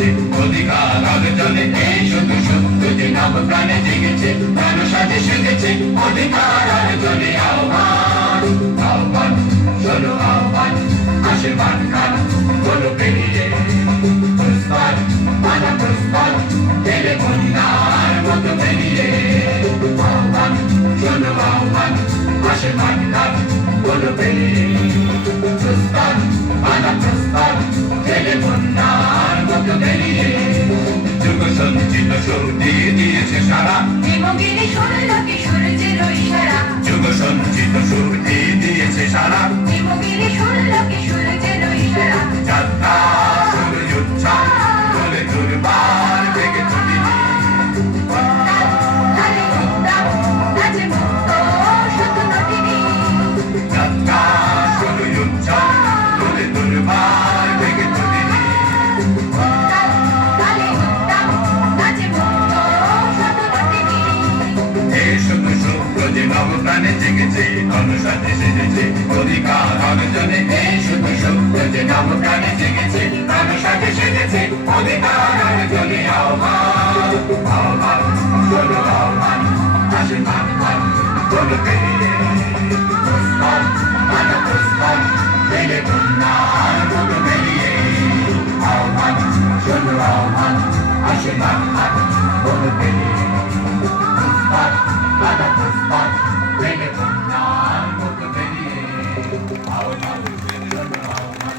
গেছে অধিকার অর্জনে এই শুধু সত্য যে নব প্রাণে জেগেছে জনসাজে সেজেছে অধিকার অর্জনে আহ্বান আহ্বান শোনো আহ্বান আশীর্বাদ খান বলো পেরিয়ে প্রস্তার বাধা প্রস্তার গেলে বন্যার মতো পেরিয়ে আহ্বান শোনো আহ্বান আশীর্বাদ খান বলো পেরিয়ে প্রস্তার বাধা প্রস্তার গেলে বন্যার মতো পেরিয়ে যুগ সঞ্চিত শক্তি দিয়েছে সারা জীবগিরি শুনলকে সূর্যের ইশারা যুগ সঞ্চিত শক্তি দিয়েছে সারা জীবগিরি শুনলকে সূর্যের ইশারা যাত্রা শুরু উচ্ছ্বাস বলে দুর্বার থেকে তুলিনি তালে উত্তাপ নাচে মুক্ত শত নটিনী যাত্রা শুরু উচ্ছ্বাস বলে দুর্বার থেকে তুলিনি তালে উত্তাপ নাচে মুক্ত শত নটিনী এই শুধু সত্য যে নবপ্রাণে জেগেছে অনুসারে সেজেছে অধিকার অর্জনে এই শুধু সত্য যে নবপ্রাণে জেগেছে অনুসারে সেজেছে অধিকার অর্জনে আহ্বান আহ্বান শোনো আহ্বান আশীর্বাদ খান বলো পেরিয়ে প্রস্তাব বাধা প্রস্তাব গেলে বন্যার মতো বেরিয়ে আহ্বান শোনো আহ্বান আশীর্বাদ খান বলো পেরিয়ে প্রস্তাব বাধা প্রস্তাব গেলে বন্যার মতো বেরিয়ে আহ্বান শোনো আহ্বান